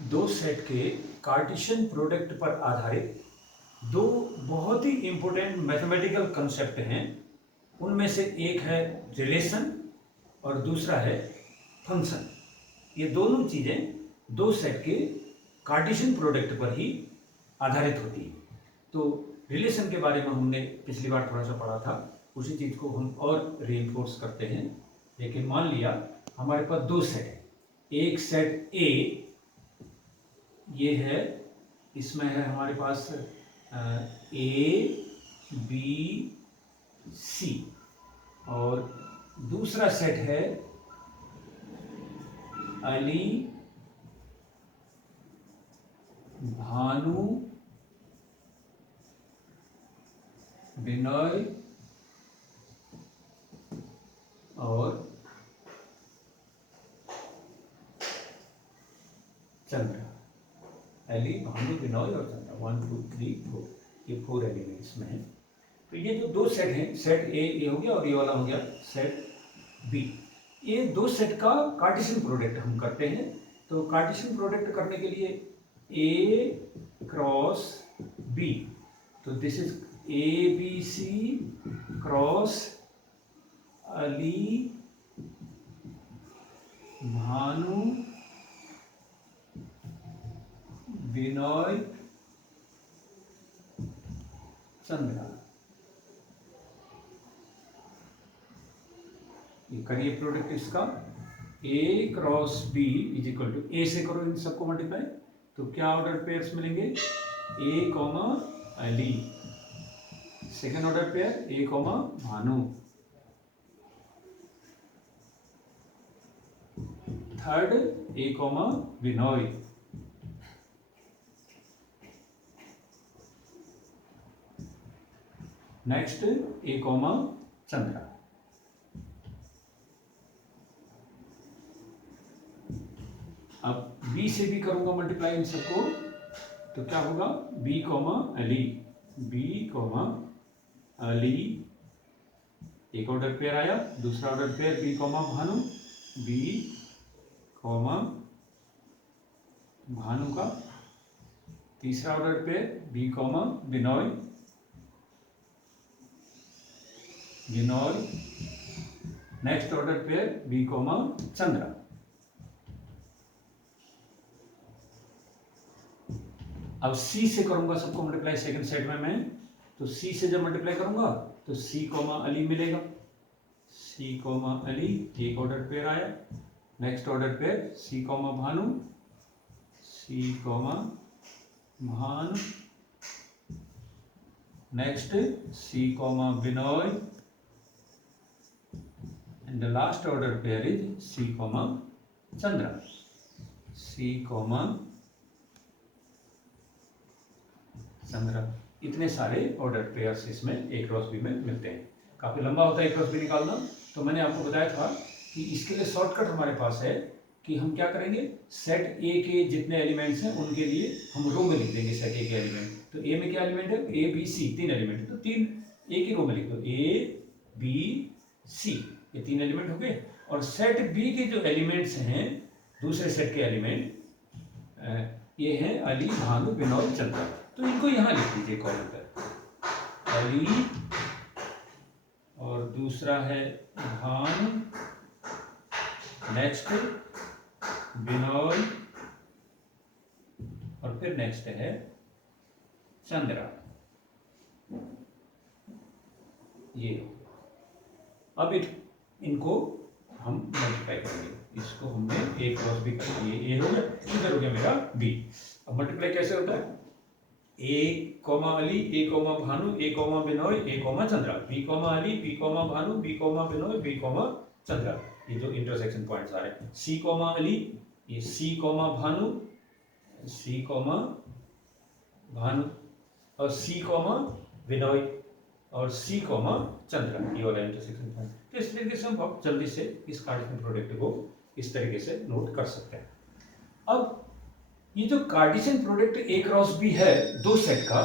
दो सेट के Cartesian product पर आधारित दो बहुत ही इंपॉर्टेंट मैथमेटिकल कंसेप्ट हैं। उनमें से एक है रिलेशन और दूसरा है फंक्शन। ये दोनों चीज़ें दो सेट के कार्टेशियन प्रोडक्ट पर ही आधारित होती है। तो रिलेशन के बारे में हमने पिछली बार थोड़ा सा पढ़ा था, उसी चीज़ को हम और रीइंफोर्स करते हैं। लेकिन मान लिया हमारे पास दो सेट है, एक सेट ए ये है, इसमें है हमारे पास ए बी सी, और दूसरा सेट है अली भानु बिनोय और चंद्र। अली भानु बिनोय और चंद्र 1 2 3 4, ये 4 एलिमेंट्स में है। तो ये जो दो सेट हैं, सेट ए ये हो गया और ये वाला हो गया सेट बी। ये दो सेट का कार्टेशियन प्रोडक्ट हम करते हैं। तो कार्टेशियन प्रोडक्ट करने के लिए ए क्रॉस बी, तो this is A B C cross Ali Bhanu Binoy Chandra. ये करिए प्रोडक्ट इसका, A cross B is equal to, A से करो इन सबको मल्टीप्लाई, तो क्या ऑर्डर पेयर्स मिलेंगे, A comma Ali, second order pair A comma Bhanu, third A comma Binoy, next A comma Chandra. अब बी से भी करूंगा मल्टीप्लाई इन सबको, तो क्या होगा, B comma Ali, B comma Ali, एक ऑर्डर पेयर आया, दूसरा order pair B comma Bhanu, B comma Bhanu का तीसरा order pair B comma Binoy, Binoy, next order pair B comma Chandra. अब सी से करूंगा सबको मल्टीप्लाई सेकंड सेट में मैं, तो सी से जब मल्टीप्लाई करूंगा तो सी कॉमा अली मिलेगा, सी कॉमा अली, एक ऑर्डर पेयर आया, next order pair C comma Bhanu, C comma Bhanu, next C comma Binoy, and the last order pair is C comma Chandra, C comma Chandra. इतने सारे ऑर्डर पेयर्स इसमें ए क्रॉस बी में मिलते हैं। काफी लंबा होता है ए क्रॉस बी निकालना, तो मैंने आपको बताया था कि इसके लिए शॉर्टकट हमारे पास है कि हम क्या करेंगे, सेट ए के जितने एलिमेंट्स हैं उनके लिए हम रो में लिख देंगे सेट ए के एलिमेंट। तो ए में क्या एलिमेंट है, ए बी सी, तीन एलिमेंट है, तो तीन ए की रो में लिख दो, ए बी सी, ये तीन एलिमेंट हो गए। और सेट बी के जो एलिमेंट्स हैं, दूसरे सेट के एलिमेंट ये हैं अली भानु बिनोय चंद्रा, तो इनको यहां लिख दीजिए कॉलम पर, अली और दूसरा है भानु, नेक्स्ट बिनोय और फिर नेक्स्ट है चंद्रा। ये अब इनको हम मल्टीप्लाई करेंगे, इसको हमने ए क्रॉस बी कर दिया, ए हो गया, इधर हो गया मेरा बी। अब मल्टीप्लाई कैसे होता है, A comma Ali, A comma Bhanu, A comma Binoy, A comma Chandra, B comma Ali, B comma Bhanu, B comma Binoy, B comma Chandra. ये जो इंटरसेक्शन पॉइंट्स आ रहे हैं, सी कॉमा अली, ये सी comma Bhanu, C comma Bhanu, और सी कॉमा बिनोय और सी कॉमा चंद्रा, ये वाला इंटरसेक्शन पॉइंट। तो इस तरीके से हम बहुत जल्दी से इस कार्टेशियन प्रोडक्ट को इस तरीके से नोट कर सकते हैं। अब ये जो Cartesian product A cross B है दो सेट का,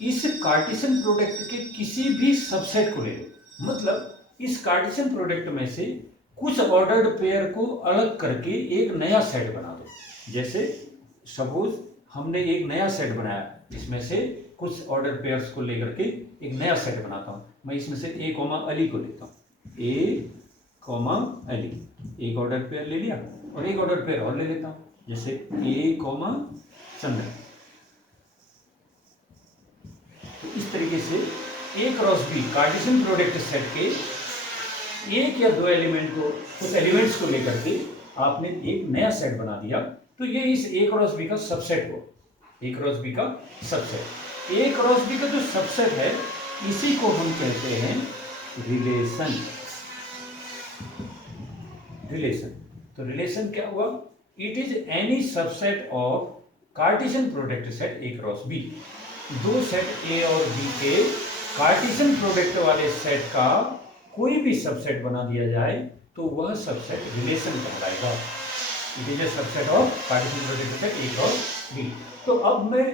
इस कार्टेशियन प्रोडक्ट के किसी भी सबसेट को ले लो, मतलब इस कार्टेशियन प्रोडक्ट में से कुछ ऑर्डर्ड पेयर को अलग करके एक नया सेट बना दो। जैसे सपोज हमने एक नया सेट बनाया, इसमें से कुछ ऑर्डर पेयर्स को लेकर के एक नया सेट बनाता हूँ। मैं इसमें से ए कॉमा अली को लेता हूँ, ए कॉमा अली, एक ऑर्डर पेयर ले लिया और एक ऑर्डर पेयर और ले लेता हूँ, जैसे ए कॉमा चंद्र। तो इस तरीके से A cross B Cartesian product set के एक या दो एलिमेंट को, कुछ एलिमेंट्स को लेकर के आपने एक नया सेट बना दिया, तो ये इस ए क्रॉस बी का सबसेट हो, ए क्रॉस बी का सबसेट। ए क्रॉस बी का जो सबसेट है इसी को हम कहते हैं रिलेशन। रिलेशन, तो रिलेशन क्या हुआ? It is any subset of Cartesian product set A cross B. दो सेट ए और बी के कार्टेशियन प्रोडक्ट वाले सेट का कोई भी सबसेट बना दिया जाए तो वह सबसेट रिलेशन कहलाएगा। It is a subset of Cartesian product set A cross B. तो अब मैं,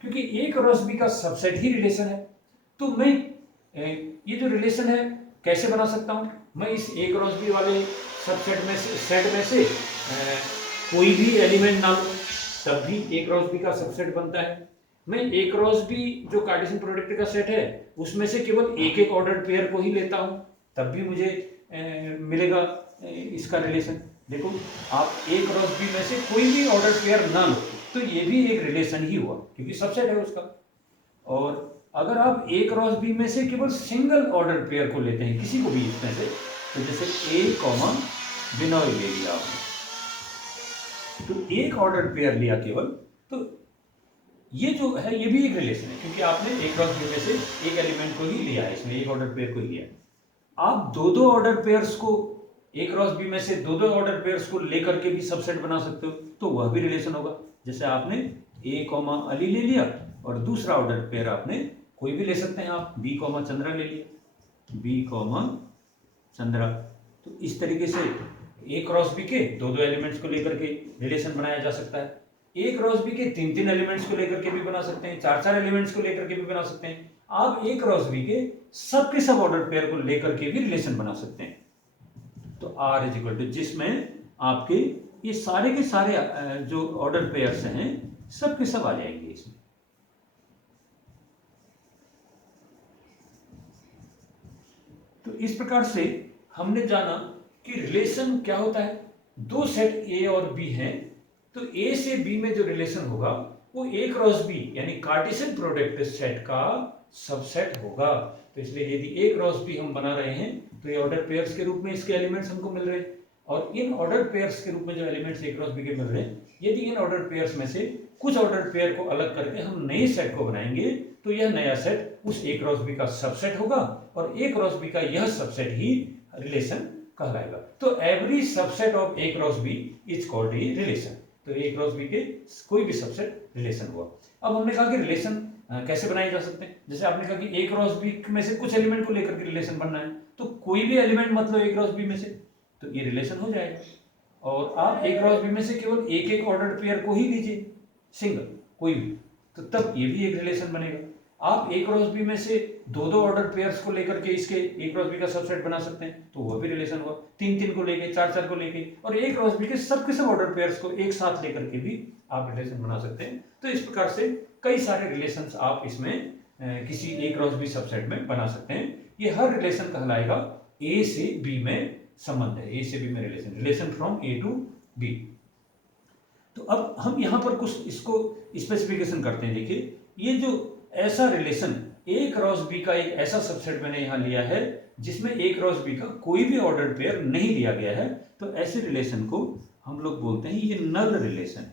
क्योंकि ए क्रॉस बी का सबसेट ही रिलेशन है, तो मैं ये जो रिलेशन है कैसे बना सकता हूं? मैं इस ए क्रॉस बी वाले सबसेट में से, सेट में से कोई भी एलिमेंट ना लूं तब भी ए क्रॉस बी का सबसेट बनता है। मैं ए क्रॉस बी जो कार्टेशियन प्रोडक्ट का सेट है उसमें से केवल एक एक ऑर्डर पेयर को ही लेता हूं तब भी मुझे मिलेगा इसका रिलेशन। देखो, आप ए क्रॉस बी में से कोई भी ऑर्डर पेयर ना लो तो ये भी एक रिलेशन ही हुआ क्योंकि सबसेट है उसका। और अगर आप ए क्रॉस बी में से केवल सिंगल ऑर्डर पेयर को लेते हैं किसी को भी इसमें से, तो जैसे ए कॉमा बिनॉय ले लिया आपने, तो एक ऑर्डर पेयर लिया केवल, तो ये जो है ये भी एक रिलेशन है क्योंकि आपने ए क्रॉस बी में से एक एलिमेंट को ही लिया है, इसमें एक ऑर्डर पेयर को ही लिया है। आप दो दो ऑर्डर पेयर्स को, ए क्रॉस बी में से दो दो ऑर्डर पेयर्स को लेकर के भी सबसेट बना सकते हो तो वह भी रिलेशन होगा। जैसे आपने ए कॉमा अली ले लिया और दूसरा ऑर्डर पेयर आपने कोई भी ले सकते हैं, आप बी कॉमा चंद्रा ले लिया, बी कॉमा चंद्रा। तो इस तरीके से ए क्रॉस बी के दो दो एलिमेंट्स को लेकर के रिलेशन बनाया जा सकता है। ए क्रॉस बी के तीन तीन एलिमेंट्स को लेकर के भी बना सकते हैं, चार चार एलिमेंट्स को लेकर के भी बना सकते हैं। आप ए क्रॉस बी के सब ऑर्डर पेयर को लेकर के भी रिलेशन बना सकते हैं। तो आर इज इक्वल टू, जिसमें आपके ये सारे के सारे जो ऑर्डर पेयर्स हैं सब के सब आ जाएंगे इसमें। तो इस प्रकार से हमने जाना कि रिलेशन क्या होता है। दो सेट ए और बी हैं तो ए से बी में जो रिलेशन होगा वो ए क्रॉस बी यानी कार्टेशियन प्रोडक्ट सेट का सबसेट होगा। तो इसलिए यदि ए क्रॉस बी हम बना रहे हैं तो ये ऑर्डर पेयर्स के रूप में इसके एलिमेंट्स हमको मिल रहे हैं, और इन ऑर्डर पेयर्स के रूप में जो एलिमेंट्स ए क्रॉस बी के मिल रहे हैं, यदि इन ऑर्डर पेयर्स में से कुछ ऑर्डर पेयर को अलग करके हम नए सेट को बनाएंगे तो यह नया सेट उस ए क्रॉस बी का सबसेट होगा और ए क्रॉस बी का यह सबसेट ही रिलेशन कहलाएगा। तो every subset of A cross B is called a relation. तो ए क्रॉस बी के कोई भी सबसेट रिलेशन हुआ। अब हमने कहा कि रिलेशन कैसे बनाए जा सकते हैं। जैसे आपने कहा कि ए क्रॉस बी में से कुछ एलिमेंट को लेकर के रिलेशन बनना है, तो कोई भी एलिमेंट मतलब ए क्रॉस बी में से, तो ये रिलेशन हो जाएगा। और आप ए क्रॉस बी में से केवल एक एक ऑर्डर पेयर को ही लीजिए, सिंगल कोई भी, तो तब ये भी एक रिलेशन बनेगा। आप ए क्रॉस बी में से दो दो ऑर्डर पेयर्स को लेकर के इसके ए क्रॉस बी का सबसेट बना सकते हैं तो वह भी रिलेशन हुआ। तीन तीन को लेके, चार चार को लेके, और ए क्रॉस बी के सब ऑर्डर पेयर्स को एक साथ लेकर के भी आप रिलेशन बना सकते हैं। तो इस प्रकार से कई सारे रिलेशंस आप इसमें किसी ए क्रॉस बी सबसेट में बना सकते हैं। ये हर रिलेशन कहलाएगा ए से बी में संबंध है, ए से बी में relation, relation from A to B. तो अब हम यहां पर कुछ इसको स्पेसिफिकेशन करते हैं। देखिए, ये जो ऐसा रिलेशन ए क्रॉस बी का एक ऐसा सबसेट मैंने यहां लिया है जिसमें ए क्रॉस बी का कोई भी ऑर्डर पेयर नहीं लिया गया है, तो ऐसे रिलेशन को हम लोग बोलते हैं ये नल रिलेशन।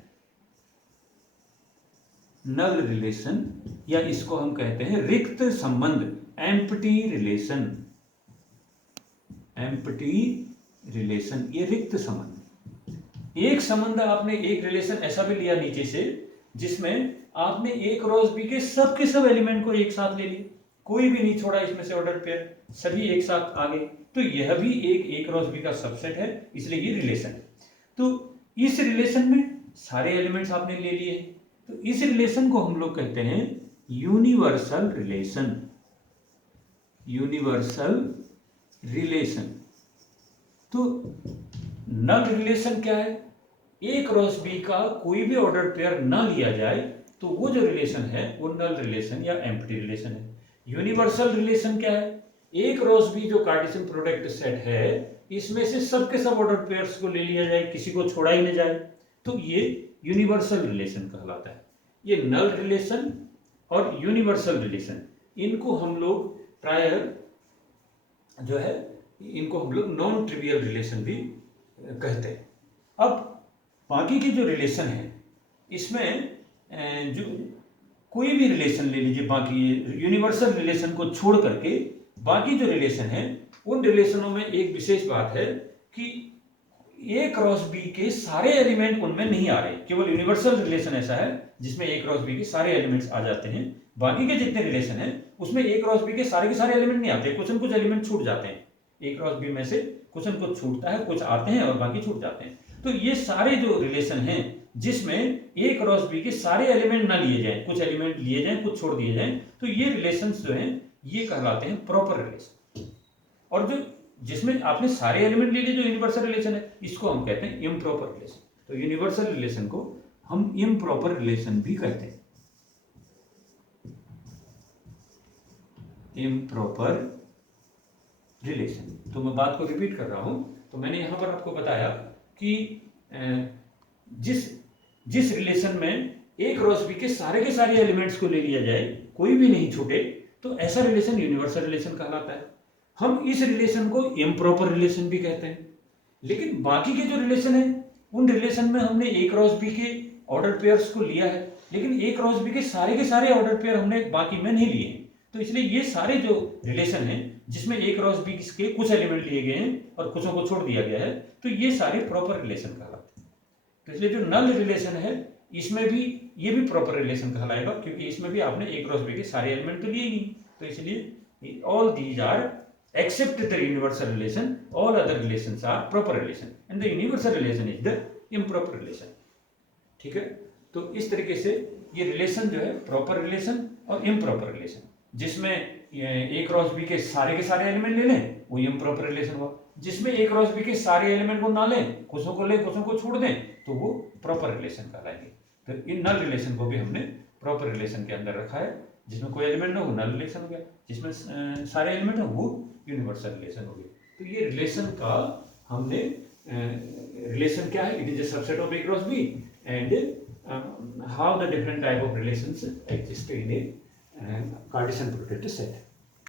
नल रिलेशन, या इसको हम कहते हैं रिक्त संबंध, एम्प्टी रिलेशन। एम्प्टी रिलेशन, ये रिक्त संबंध। एक संबंध आपने, एक रिलेशन ऐसा भी लिया नीचे से जिसमें आपने ए क्रॉस बी के सब एलिमेंट को एक साथ ले लिए, कोई भी नहीं छोड़ा इसमें से ऑर्डर पेयर, सभी एक साथ आ गए, तो यह भी एक ए क्रॉस बी का सबसेट है, इसलिए ये रिलेशन है। तो इस रिलेशन में सारे एलिमेंट्स आपने ले लिए, तो इस रिलेशन को हम लोग कहते हैं यूनिवर्सल रिलेशन। Universal relation. तो नल रिलेशन क्या है? ए क्रॉस बी का कोई भी ऑर्डर पेयर ना लिया जाए तो वो जो रिलेशन है वो नल रिलेशन या एम्प्टी रिलेशन है। यूनिवर्सल रिलेशन क्या है? ए क्रॉस बी जो कार्टेशियन प्रोडक्ट सेट है इसमें से सब के सब ऑर्डर पेयर्स को ले लिया जाए, किसी को छोड़ा ही न जाए, तो ये यूनिवर्सल रिलेशन कहलाता है। ये नल रिलेशन और यूनिवर्सल रिलेशन, इनको हम लोग प्रायर जो है इनको हम लोग नॉन ट्रिवियल रिलेशन भी कहते हैं। अब बाकी के जो रिलेशन है इसमें जो कोई भी रिलेशन ले लीजिए, बाकी यूनिवर्सल रिलेशन को छोड़ करके बाकी जो रिलेशन है उन रिलेशनों में एक विशेष बात है कि ए क्रॉस बी के सारे एलिमेंट उनमें नहीं आ रहे। केवल यूनिवर्सल रिलेशन ऐसा है जिसमें ए क्रॉस बी के सारे एलिमेंट्स आ जाते हैं। बाकी के जितने रिलेशन हैं उसमें ए क्रॉस बी के सारे एलिमेंट नहीं आते, कुछ न कुछ एलिमेंट छूट जाते हैं। ए क्रॉस बी में से कुछ न कुछ छूटता है, कुछ आते हैं और बाकी छूट जाते हैं। तो ये सारे जो रिलेशन हैं जिसमें ए क्रॉस बी के सारे एलिमेंट ना लिए जाएं, कुछ एलिमेंट लिए जाएं, कुछ छोड़ दिए जाएं, तो ये रिलेशंस जो हैं ये कहलाते हैं प्रॉपर रिलेशन। और जो जिसमें आपने सारे एलिमेंट ले लिए जो यूनिवर्सल रिलेशन है इसको हम कहते हैं इम्प्रॉपर रिलेशन। तो यूनिवर्सल रिलेशन को हम इम्प्रॉपर रिलेशन भी कहते हैं। इम्प्रॉपर रिलेशन, तो मैं बात को रिपीट कर रहा हूं। तो मैंने यहां पर आपको बताया कि जिस रिलेशन में ए क्रॉस बी के सारे एलिमेंट्स को ले लिया जाए, कोई भी नहीं छूटे, तो ऐसा रिलेशन यूनिवर्सल रिलेशन कहलाता है। हम इस रिलेशन को इम्प्रॉपर रिलेशन भी कहते हैं। लेकिन बाकी के जो रिलेशन है उन रिलेशन में हमने ए क्रॉस बी के ऑर्डर पेयर्स को लिया है, लेकिन ए क्रॉस बी के सारे ऑर्डर पेयर हमने बाकी में नहीं लिए। तो इसलिए ये सारे जो रिलेशन हैं जिसमें ए क्रॉस बी के कुछ एलिमेंट लिए गए हैं और कुछों को छोड़ दिया गया है, तो ये सारे प्रॉपर रिलेशन कहलाते हैं। तो इसलिए जो नल रिलेशन है इसमें भी ये भी प्रॉपर रिलेशन कहलाएगा, क्योंकि इसमें भी आपने ए क्रॉस बी के सारे एलिमेंट तो लिए ही। तो इसलिए all these are except the universal relation, all other relations are proper relation and the universal relation is the improper relation। ठीक है, तो इस तरीके से ये रिलेशन जो है प्रॉपर रिलेशन और इम्प्रॉपर रिलेशन, जिसमें ए क्रॉस बी के सारे एलिमेंट ले लें वो इम्प्रॉपर रिलेशन हुआ, जिसमें ए क्रॉस बी के सारे एलिमेंट को ना लें, कुछों को लें कुछों को छोड़ दें, तो वो प्रॉपर रिलेशन कहलाएंगे। तो इन नल रिलेशन को भी हमने प्रॉपर रिलेशन के अंदर रखा है। जिसमें कोई एलिमेंट ना हो नल रिलेशन हो गया, जिसमें सारे एलिमेंट हो वो यूनिवर्सल रिलेशन हो गया। तो ये रिलेशन का हमने रिलेशन क्या है, it is a subset of A cross B and how the different type of relations exist in a Cartesian product set.